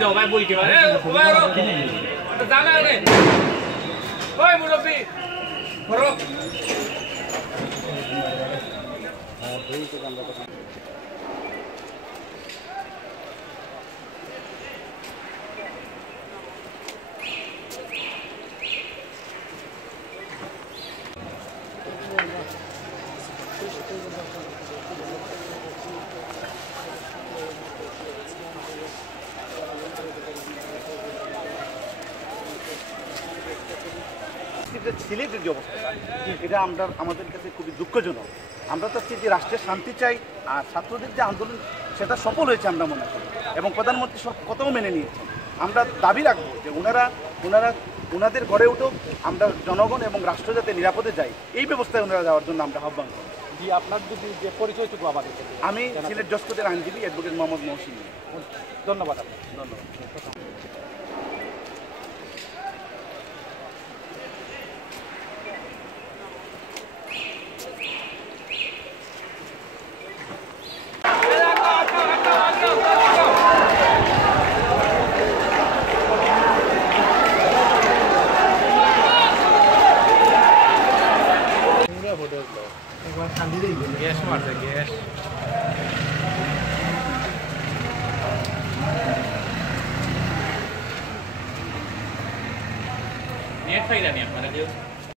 Đầu vai bùi kìa đấy, vai rồi. Dám lên này. Ôi, một đồng vị. Một đồng. সিলেটের যে অবস্থা এটা আমাদের কাছে খুবই দুঃখজনক। আমরা চাচ্ছি যে রাষ্ট্রের শান্তি চাই, আর ছাত্রদের যে আন্দোলন সেটা সফল হয়েছে আমরা মনে করি, এবং প্রধানমন্ত্রী সব কথাও মেনে নিয়েছেন। আমরা দাবি রাখবো যে ওনাদের গড়ে উঠুক, আমরা জনগণ এবং রাষ্ট্র যাতে নিরাপদে যাই এই ব্যবস্থায় ওনারা যাওয়ার জন্য আমরা আহ্বান করি। জি, আপনার যদি যে পরিচয়টুকু আমাদের, আমি সিলেট জজকোর্টের আইনজীবী অ্যাডভোকেট মোহাম্মদ মহসিন। ধন্যবাদ আপনাকে। ধন্যবাদ। গ্যাস মারছে গ্যাস নেট পাইলানি আপনারা কেউ